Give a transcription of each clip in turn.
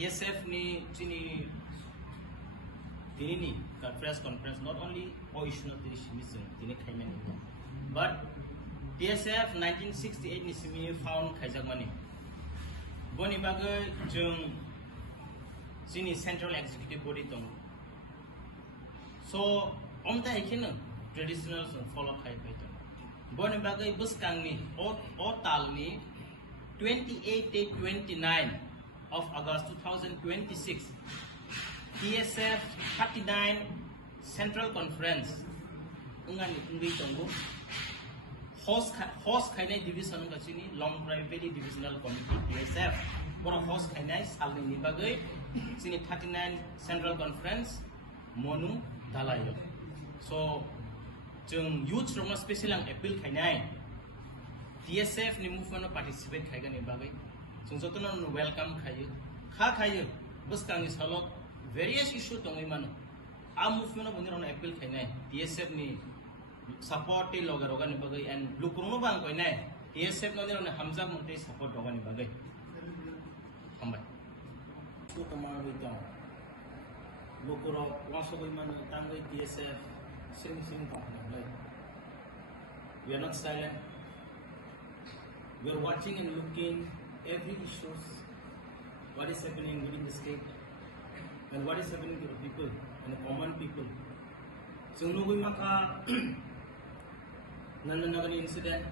TSF ni chini tini ni press conference not only oishno tiri simisung tini khaimen but TSF 1968 ni simi found khaijak mani boni bagai jung chini central executive body tong so omta hekino traditional follow khai pai tong boni bagai buskang ni o tal ni 28 to 29 of August 2026 TSF 39 Central Conference ungani ungui tongo host khainai division ga chini Long Drive Valley Divisional Committee TSF bora host khainai salni ni bagai chini 39 Central Conference monu dalayo so jung youth roma special ang appeal khainai TSF ni movement participate khaiga ni bagai jung jotona welcome khayo khayo buskang ni salok various issue tongai mano a movement boni rona appeal khainai TSF ni support ti loga ni bagai and lukurno bang koi nai TSF no rona hamza munte support doga ni bagai hambai to tamang wi lukuro waso koi mano tangai TSF sim pa lai we are not silent. We are watching and looking every issues, what is happening within the state and what is happening to the people and the common people. So nunggu maka nananagan incident.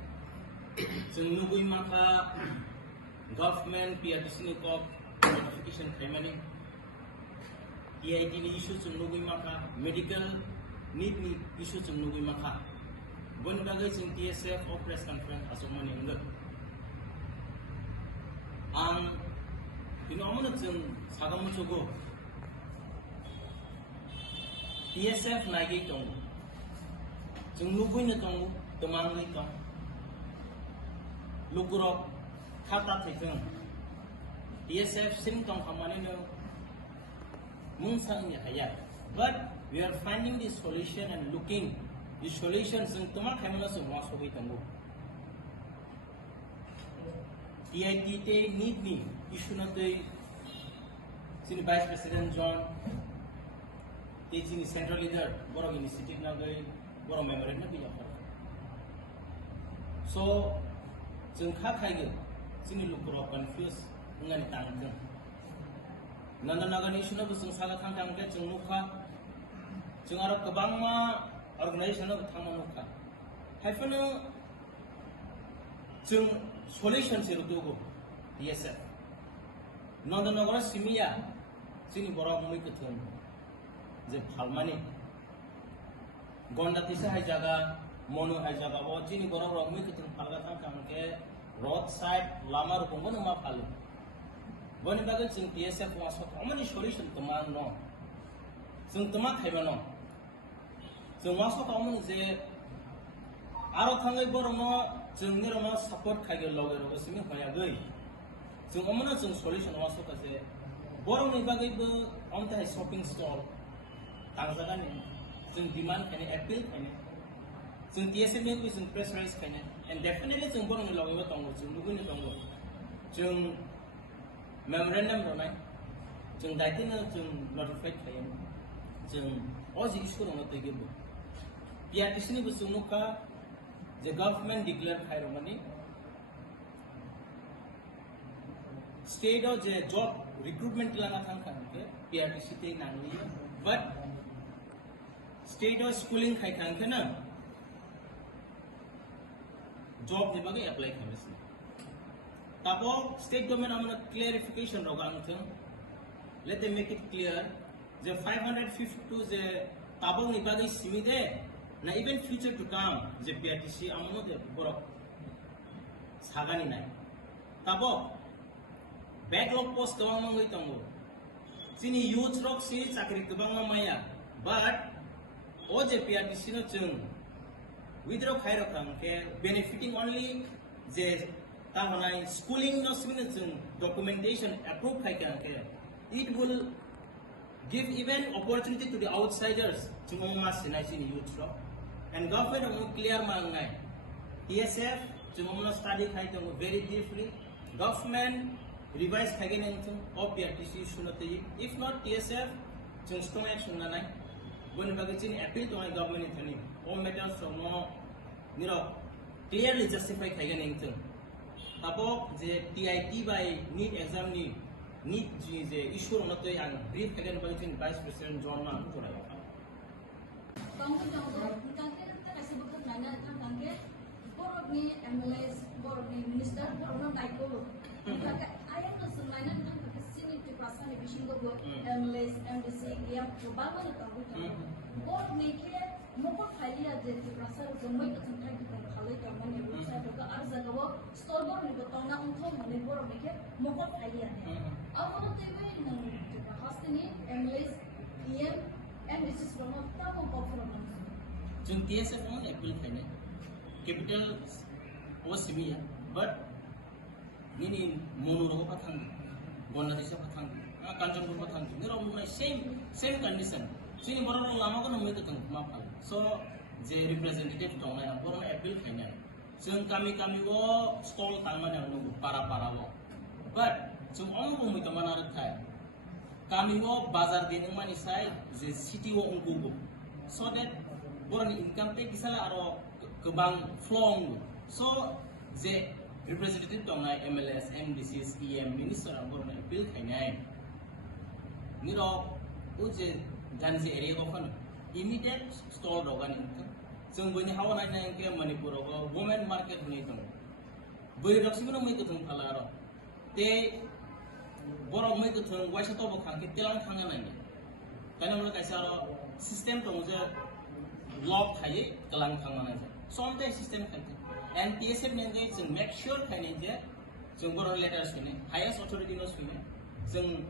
So nunggu maka government PRTC ni kop notification khaimani. EIT ni issue so nunggu maka medical need ni issue so nunggu maka. Bon bagay sing TSF o press conference asumani unggah. Ang inaumana jeng sagamu chogo TSF nagi tong jeng lugui na tong temangi tong lugurok kata tekeng TSF sim tong kamane no mungsang ya hayat but we are finding the solution and looking the solution jeng teman kamana semua sobi tonggo EIT te need ni issue na te sini Vice President John te sini central leader borong initiative na gai borong memorandum na biya so jeng kha khai ge sini lukuro confuse ngani tang jeng nanda nagan issue na busung sala thang ke jeng nukha jeng aro kabang ma organization na thang nukha haifano jeng solution seru dogo TSF nanda nagara simia sini borok mui kethung je phalmani gonda tisa hai jaga mono hai jaga o sini borok rok mui kethung phalga thang ke road side lama rupong no ma phalo boni baga sing TSF wa so amani solution tamang no sing tama khaiba no sing wa so amani je aro thangai boromo जोंनि Rama support खाइगे लगे रगे सिमी होयागै जों अमना जों solution वासो काजे बरंनि बागैबो अमथाय shopping stall तांजागानि जों demand खाने appeal खाने जों TSF नि जों प्रेस राइज खाने एंड डेफिनेटली जों बरंनि लगेबो दंगो जों लुगुनि दंगो जों मेमोरेंडम रनाय जों दायथिनो जों नोटिफाइड खायो जों अजि इशु दंगो तैगेबो PRTC नि बुसुनुका the government declared Khairomani state of the job recruitment langa thang ke PRTC te nangli but state of schooling khai khang na job ni bagai apply khamis tabo state government amana clarification rogang thang let them make it clear the 552 the tabo ni bagai simi de na even future to come je PRTC amno de borok sagani nai tabo backlog post kawang mangoi tongo sini youth rok si chakri kawang maya but o je PRTC no chung withdraw khairo kam ke benefiting only je tahanai schooling no sini chung documentation approve khai kan ke it will give even opportunity to the outsiders chung ma sinai sini youth rok and government will clear mangai TSF chung study khai tongo very deeply government revise again anything of PRTC sunatay if not TSF chung strong action nanai when bagachin appeal to my government ithani all matters from no niro clearly justify again anything tapo je TIT by NEET exam ni NEET je issue onatay ang brief again bagachin Vice President John Nam chorai Borokni MLS, Borokni Minister, Borokno Daiko. Ayam tu sebenarnya tentang kesini di perasaan di sini gua MLS, MDC, yang berbagai macam tu. Borokni ke mukot kali aja di perasaan semua itu tentang kita kali kaman yang saya juga arza gua store bor ni betul na untuk mana borokni ke mukot kali aja. Awak tu itu yang di perasaan ni MLS, PM, MDC semua tak mau perform. Jung TSF on appeal kene. Capital was similar, but nini monoro patang, gonadisa patang, kanjong patang. Nero may same condition. Sini borong lama ko namu itu tang mapal. So je representative tong na yang borong appeal kene. Sung kami wo stall tangman yang nunggu para wo. But sung ong itu mana retai. Kami wo bazar dineng manisai je city wo unggugu. So that borong income te kisala aro kebang flong so the representative tong na MLS MDCs EM minister ambor na appeal khainai niro uje ganji area ko khon immediate store rogan jeng boni hawa nai nai ke manipur ro women market ni tong boi raksimi no mai ko tong phala ro te borok mai ko tong waisa to bo khang ke telang khanga nai kana mo kaisa ro system tong je lock khai telang khanga nai solve the system and TSF nenge jeng make sure khaine je jeng bor letters kene highest authority no swine jeng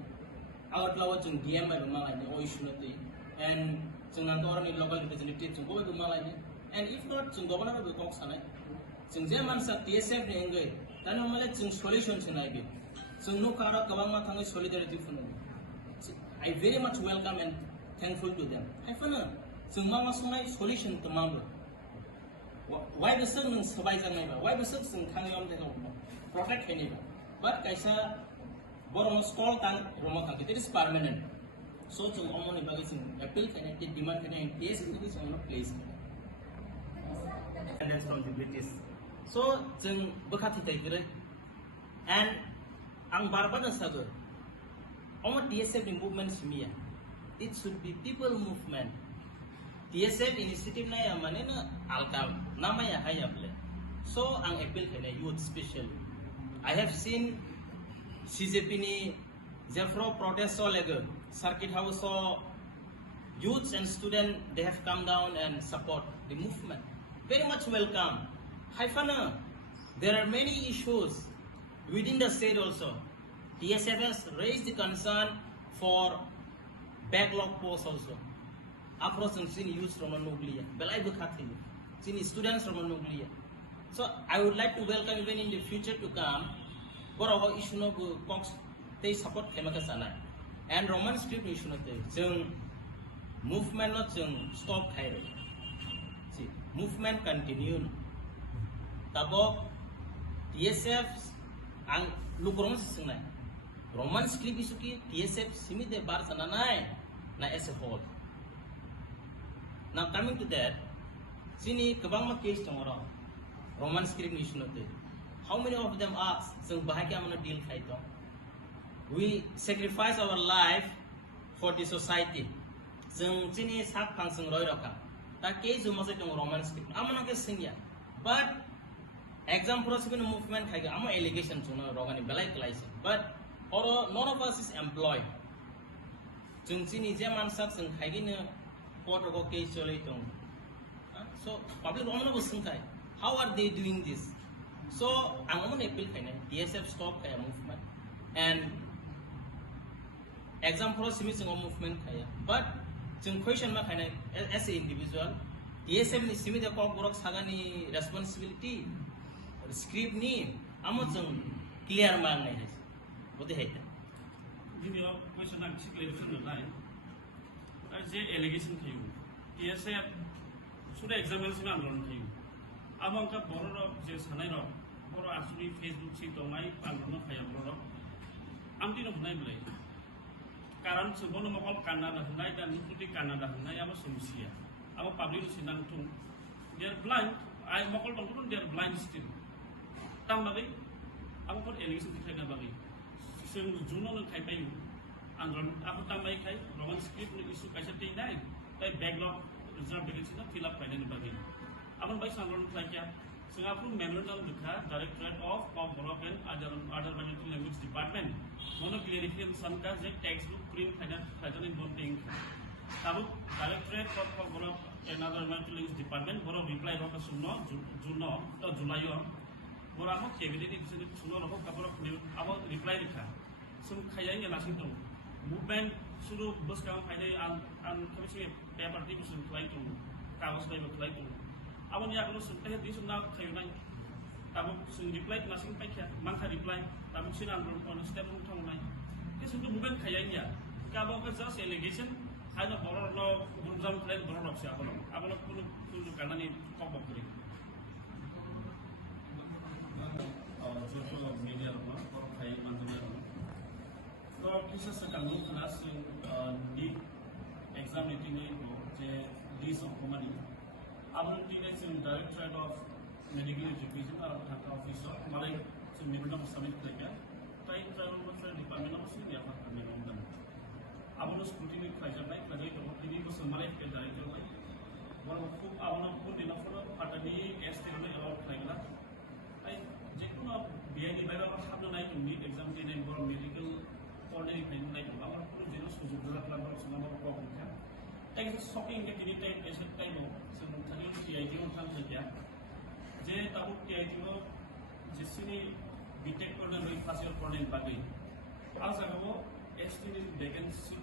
awat lawa jeng DM by malai o issue nate and jeng antor ni local representative jeng boy malai and if not jeng governor be kok sanai jeng je mansa TSF nenge tano male jeng solution sanai be jeng no kara kabang ma thangai solidarity phone I very much welcome and thankful to them I fana jeng ma sungai solution tamam why the sun nung sabai jangai ba why the sun sung thangayom de protect kene ba but kaisa borong stall tang roma khang it is permanent so chung omoni bagi sing appeal kene ke demand kene in case it is on a place and that's from the British so jeng bekhati tai gere and ang barbada sago omo TSF movement simia it should be people movement TSF initiative na ya mane na alta nama ya haya ble so ang appeal kene youth special I have seen CJP ni Jeffro protest so lego circuit house so youths and student they have come down and support the movement very much welcome haifana there are many issues within the state also TSF has raised the concern for backlog posts also approach sini youth from nuclear belai bekhati sini students from nuclear so I would like to welcome even in the future to come borogo issue no cox they support kemaka sana and Roman script issue no te jeng movement no jeng stop khairo see movement continue tabo TSF ang lukurong singnai Roman script issue ki TSF simi de bar sana nai na as a whole. Now coming to that, sini kabang ma case tomorrow, Roman script issue note. How many of them ask, "Sung bahagi amana deal kaito? We sacrifice our life for the society. Sung sini sak pang sung roy roka. Ta case umasa tong Roman script. Amana ke singya. But exam process movement kaito. Amo allegation suna rogani belai klaisa. But or none of us is employed. Sung sini jaman sak sung kaigi ne protocol case chole tong so public omna busung kai how are they doing this so angomon appeal kaina TSF stop kaya movement and exam for simi movement kaya but jung question ma kaina as a individual TSF ni simi de kok borok sagani responsibility script ni amo jung clear mang nai bote heta video question am clarification nai जे allegation थियो TSF सुरे examination आन्दोलन थियो अब अंका बरो जे सानाय रो बरो आसुनि Facebook छि दंनाय पालनो खाया बरो amti no hunai mulai karan sebono mokol Kanada hunai dan ikuti Kanada hunai abo solusia abo public sinang tung they are blind I mokol tong they are blind still tam bagi abo pun allegation kita bagi sing juno no khai pai andron abo tam bai khai roman script no issue kaisa ti nai tai backlog reserve vacancy no fill up khai ni bagi abon bai sangron khai kya Singapore Memorandum Dukha, Directorate of Borok and Other Minority Language Department, Mono clarification ka je textbook print khajana in bon thing. Tabu Directorate of Borok and Other Minority Language Department, Borok reply ro ka sunno Juno to July yo. Borok mo cabinet edition sunno ro ka borok abo reply likha. Sum khayai ya lasin to. Movement suru bus ka phaidai an commission paper division khlai to. Kagos bai khlai to. Abon ya kalau sudah di sana kayu nai, tamu sing reply masing pakai, mangka reply, tamu sih nanti on step untuk nai. Kes untuk bukan kayaknya, kalau kerja allegation, ada boror no berusaha kalian boror siapa lo, abon pun karena ni kau beri. Jodoh media apa, boror kayu mantunya apa. Kalau kisah sekarang kelas di exam meeting itu, je di songkomani. Abang tinggal sini Directorate of Medical Education atau Dhaka Officer, malah sini memang summit kerja. Tapi Travel Welfare Department apa sih dia apa memang. Abang scrutiny kerja baik, kerja itu ini itu malah kerja itu baik. Walau pun abang pun di nafsu ada di ST ini allowed kerja. Tapi jika biaya di bayar apa hal naik ni exam di naik baru medical ordinary kerja naik, abang pun jelas sudah berat lama selama berapa bulan. Tapi shocking ke ini time esok time sebenarnya TIT orang saja. Jadi tahu TIT lo jisini BTech korban dari fasil korban bagi. Asal kamu ST ni vacancy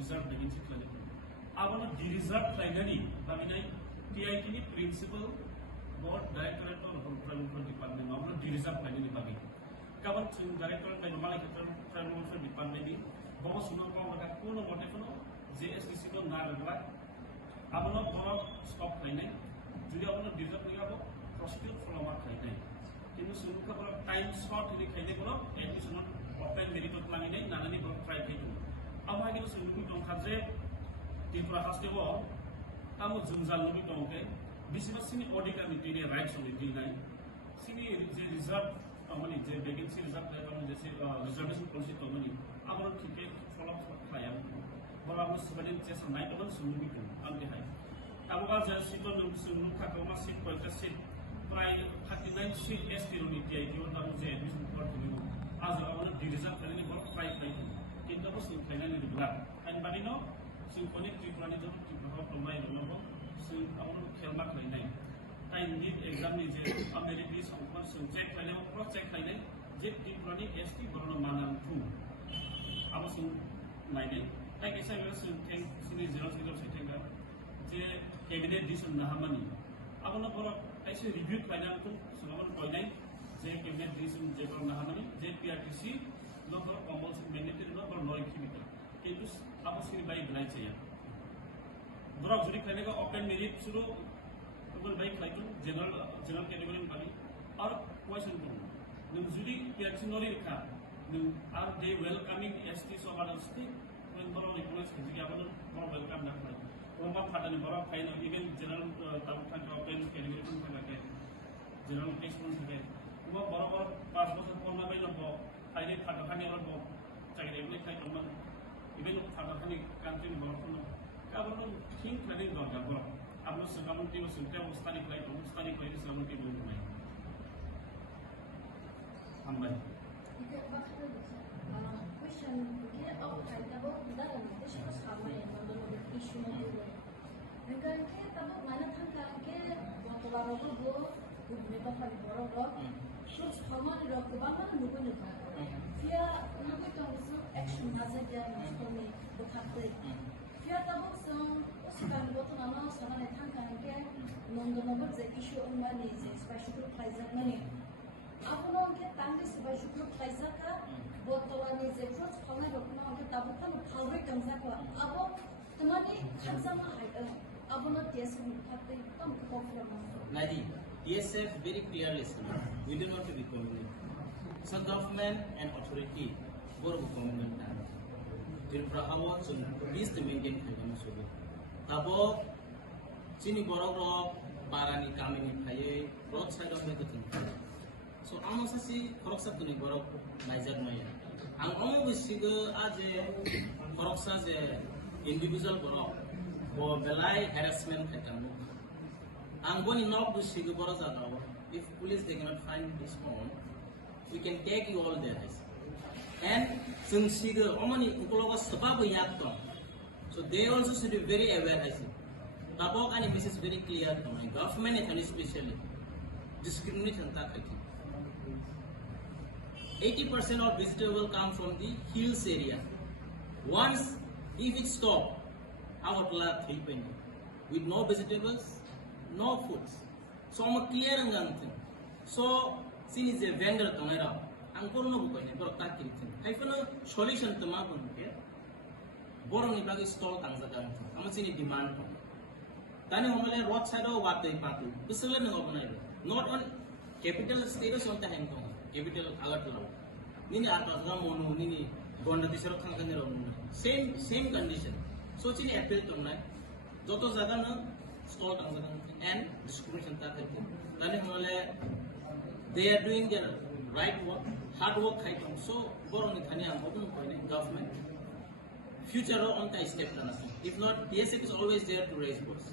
reserve vacancy lagi. Abang di reserve lagi bagi naik TIT ni principal board directorate or travel department. Abang di reserve lagi bagi. Kawan directorate by normal travel department ni bawa sunam kau mereka kuno bote kuno. JSDC को ना लगवा अब लोग बहुत stop करने जुड़ी अब लोग डिजर्व नहीं अब प्रोस्टिट्यूट फ्लोमा करने किन्तु सुनु का बड़ा टाइम स्लॉट ini करने को लोग एडमिशन ओपन मेरिट तो लाने नहीं नाना नहीं बहुत ट्राई किया अब आगे लोग सुनु को खाजे di prahasnya वो kamu jumzal lebih tongke bisnis sini audit kami tidak rights oleh dinai sini reserve kami je vacancy reserve kami jese reservation policy to mani अब लोग ठीक है follow खाया Orang sebenarnya saya naik orang semua itu, anti hai. Kalau kalau situ semua kakak masih kuat seat, pray 39 seat ST ini dia itu orang saya admission buat dulu. Azal orang di result kali ini buat pray. Kita pun semua kena ini berat. Dan bagi no, semua ini tripulan itu tripulan pemain orang semua orang kelmak lainnya. Dan di exam ni je, Amerika di semua check kali ini, project kali ini, je tripulan ini ST berapa mana tu. Apa semua lainnya. Like I said, sini zero setting kan, je cabinet disun nahamani. Apa nak orang ऐसे review करना तो सुनावन point है, je cabinet disun je orang nahamani, je PRTC लोग orang compulsory mandatory लोग orang non chemical. किंतु apa sini baik belai saya. Dorang juri करने का open merit शुरू, तो बोल baik lagi general category में bagi. और question tu, नम juri PRTC नोरी रखा, नम are they welcoming ST so about ST? Kalau request kerja apa tu, orang welcome nak lagi. Orang pada ni orang kain, even general tamu kan open category pun kan ada, general case pun ada. Orang pas pasal orang apa yang bawa, kain pada kan yang bawa, cakap ini kain orang, even pada kan country bawa pun, kalau orang think lagi bawa jago, apa sekarang tu sudah ustani kelai ni sekarang tu belum naik. Hambai. Question kita tahu kita bawa dalam itu sama yang mengenai isu itu. Dengan kita tahu mana tangkap kita waktu baru tu hubungan apa baru terus sama di waktu mana nunggu. Dia nunggu tu action nasi dia mesti berhati. Dia tahu sekarang waktu nama sama yang tangkap kita nunggu je isu mana je special prize mana. Aku nak kita tanggi special prize ka botolan ni zefrot kau nak kita tahu kan kawin kamsa kau. Abo temani kamsa mah ada. Abo nak TSF kita tam kau firman. Nadi, TSF very clearly said, we do not be community. So government and authority borok comment ta tin prahawo chung peace to maintain khaigam sugo tabo chini borok rok barani kamini phaye road side of the thing so amo sasi khoroksa tuni borok naijak noya ang omo bisigo aje khoroksa je individual borok bo belai harassment khaitam ang boni nok bisigo borok jagao if police they cannot find this phone we can take you all there and since sigo omani ukologa sababu yakto so they also should be very aware I see tabok and this is very clear to my government and especially discrimination ta khati 80% of visitors will come from the hills area. Once, if it stops, our club 3 with no vegetables, no foods. So I'm clear on that. So, since a vendor to my I'm going to go in I found a solution to my own. Boroni bag is stall things that I'm seeing demand. Then I'm going to rock side of what they part. This is not on capital status on the hand. Capital Agatla. Nini Atazga Mono, Nini, Gonda Tisero Kanganero. Same condition. So in appeal to night, Zoto Zagana, stall and discrimination. They are doing their right work, hard work. So, Boroni Kanya, government. Future on the step. If not, PSF is always there to raise voice.